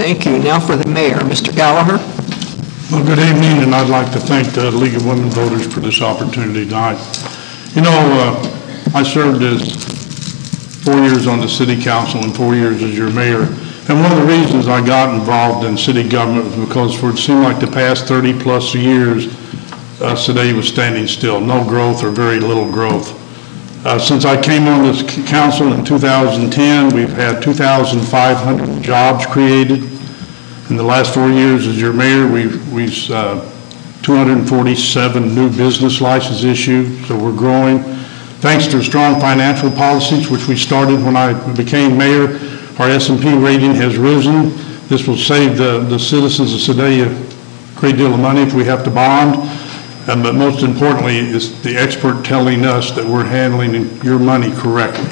Thank you. Now for the mayor, Mr. Gallagher. Well, good evening, and I'd like to thank the League of Women Voters for this opportunity tonight. You know, I served as 4 years on the city council and 4 years as your mayor. And one of the reasons I got involved in city government was because for it seemed like the past 30 plus years, Sedalia was standing still, no growth or very little growth. Since I came on this council in 2010, we've had 2,500 jobs created. In the last 4 years as your mayor, we've 247 new business licenses issued, so we're growing. Thanks to strong financial policies, which we started when I became mayor, our S&P rating has risen. This will save the citizens of Sedalia a great deal of money if we have to bond. But most importantly, is the expert telling us that we're handling your money correctly.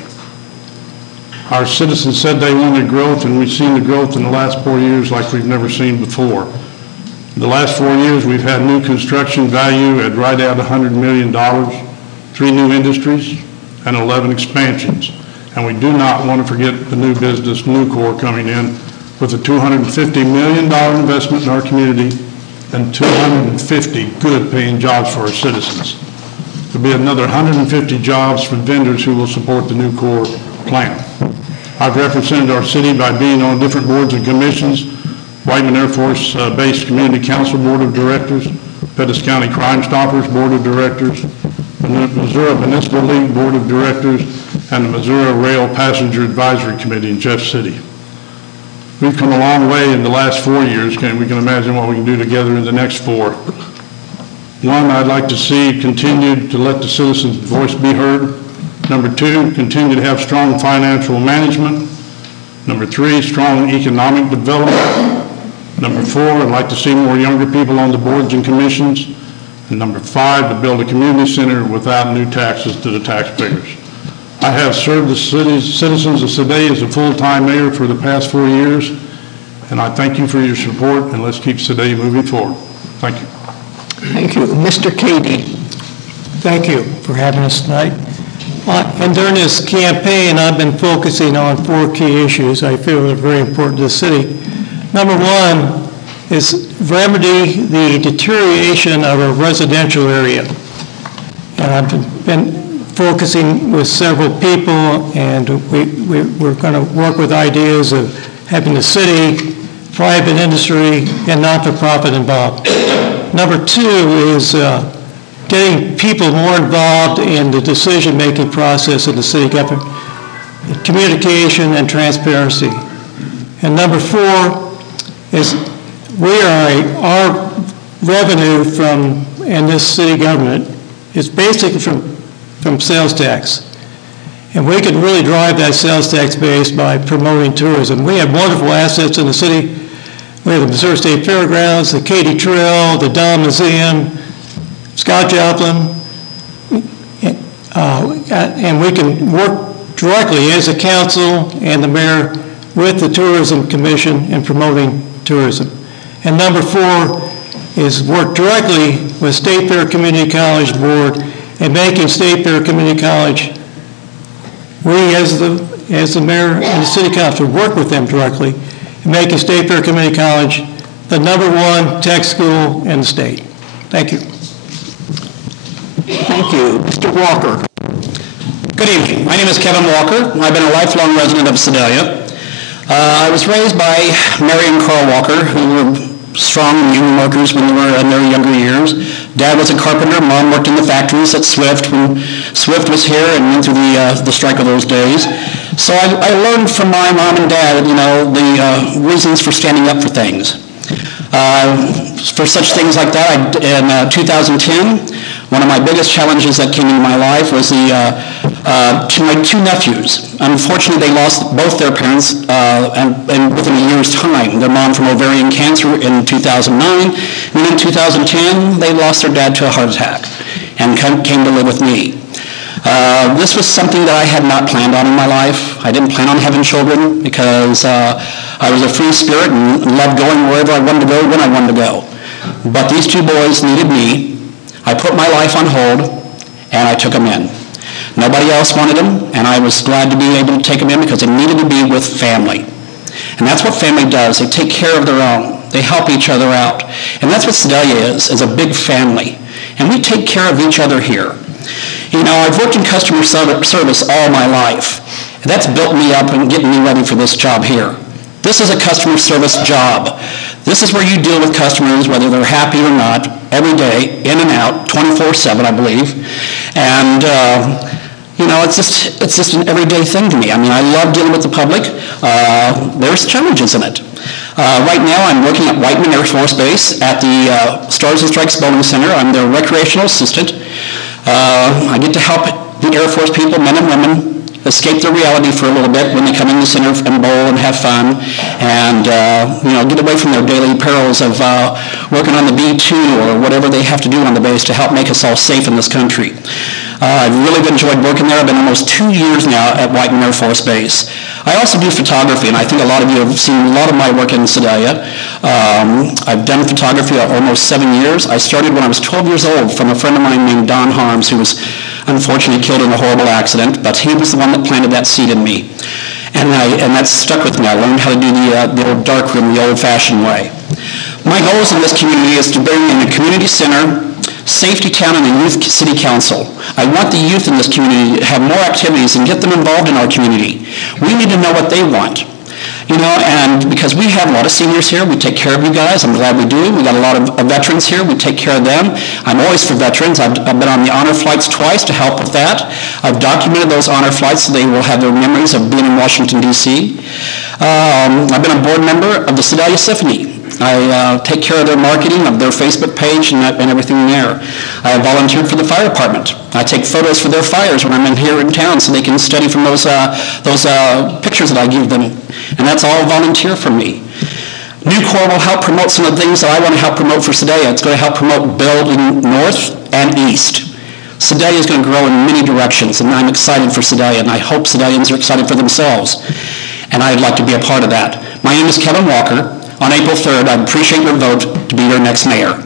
Our citizens said they wanted growth, and we've seen the growth in the last 4 years like we've never seen before. In the last 4 years, we've had new construction value at right at $100 million, 3 new industries, and 11 expansions. And we do not want to forget the new business, Nucor, coming in with a $250 million investment in our community and 250 good paying jobs for our citizens. There'll be another 150 jobs for vendors who will support the Nucor plant. I've represented our city by being on different boards and commissions, Whiteman Air Force Base Community Council Board of Directors, Pettis County Crime Stoppers Board of Directors, the Missouri Municipal League Board of Directors, and the Missouri Rail Passenger Advisory Committee in Jeff City. We've come a long way in the last 4 years, and we can imagine what we can do together in the next 4. One, I'd like to see continue to let the citizens' voice be heard. Number 2, continue to have strong financial management. Number 3, strong economic development. Number 4, I'd like to see more younger people on the boards and commissions. And number 5, to build a community center without new taxes to the taxpayers. I have served the citizens of Sedalia as a full-time mayor for the past 4 years, and I thank you for your support, and let's keep Sedalia moving forward. Thank you. Thank you. Mr. Cady. Thank you for having us tonight. And during this campaign, I've been focusing on 4 key issues I feel are very important to the city. Number 1 is remedy the deterioration of our residential area. And I've been focusing with several people, and we're going to work with ideas of having the city, private industry, and not-for-profit involved. Number 2 is getting people more involved in the decision-making process of the city government, communication and transparency. And number 4 is our revenue in this city government is basically from sales tax. And we can really drive that sales tax base by promoting tourism. We have wonderful assets in the city. We have the Missouri State Fairgrounds, the Katy Trail, the Don Museum, Scott Joplin, and we can work directly as a council and the mayor with the Tourism Commission in promoting tourism. And number 4 is work directly with State Fair Community College Board and making State Fair Community College, we as the mayor and the city council work with them directly and making State Fair Community College the #1 tech school in the state. Thank you. Thank you. Mr. Walker. Good evening. My name is Kevin Walker. I've been a lifelong resident of Sedalia. I was raised by Mary and Carl Walker, who were strong union workers when they were in their younger years. Dad was a carpenter. Mom worked in the factories at Swift when Swift was here and went through the strike of those days. So I learned from my mom and dad, the reasons for standing up for things. For such things like that, in 2010, one of my biggest challenges that came into my life was my 2 nephews. Unfortunately, they lost both their parents and within a year's time. Their mom from ovarian cancer in 2009, and in 2010, they lost their dad to a heart attack and came to live with me. This was something that I had not planned on in my life. I didn't plan on having children because I was a free spirit and loved going wherever I wanted to go when I wanted to go. But these 2 boys needed me. I put my life on hold, and I took them in. Nobody else wanted them, and I was glad to be able to take them in because they needed to be with family. And that's what family does. They take care of their own. They help each other out. And that's what Sedalia is a big family. And we take care of each other here. You know, I've worked in customer service all my life. And that's built me up and getting me ready for this job here. This is a customer service job. This is where you deal with customers, whether they're happy or not, every day, in and out, 24/7, I believe. And, you know, it's just an everyday thing to me. I mean, I love dealing with the public. There's challenges in it. Right now, I'm working at Whiteman Air Force Base at the Stars and Stripes Bowling Center. I'm their recreational assistant. I get to help the Air Force people, men and women, escape their reality for a little bit when they come in the center and bowl and have fun, and you know, get away from their daily perils of working on the B-2 or whatever they have to do on the base to help make us all safe in this country. I've really enjoyed working there. I've been almost 2 years now at Whiteman Air Force Base. I also do photography, and I think a lot of you have seen a lot of my work in Sedalia. I've done photography almost 7 years. I started when I was 12 years old from a friend of mine named Don Harms, who was unfortunately killed in a horrible accident, but he was the one that planted that seed in me. And that's stuck with me. I learned how to do the old dark room the old-fashioned way. My goals in this community is to bring in a community center, safety town, and a youth city council. I want the youth in this community to have more activities and get them involved in our community. We need to know what they want. You know, and because we have a lot of seniors here, we take care of you guys. I'm glad we do. We got a lot of veterans here. We take care of them. I'm always for veterans. I've been on the honor flights twice to help with that. I've documented those honor flights so they will have their memories of being in Washington, D.C. I've been a board member of the Sedalia Symphony. I take care of their marketing, of their Facebook page and everything there. I have volunteered for the fire department. I take photos for their fires when I'm in here in town so they can study from those pictures that I give them. And that's all volunteer for me. New Corps will help promote some of the things that I want to help promote for Sedalia. It's going to help promote building north and east. Sedalia is going to grow in many directions, and I'm excited for Sedalia, and I hope Sedalians are excited for themselves. And I'd like to be a part of that. My name is Kevin Walker. On April 3rd, I'd appreciate your vote to be your next mayor.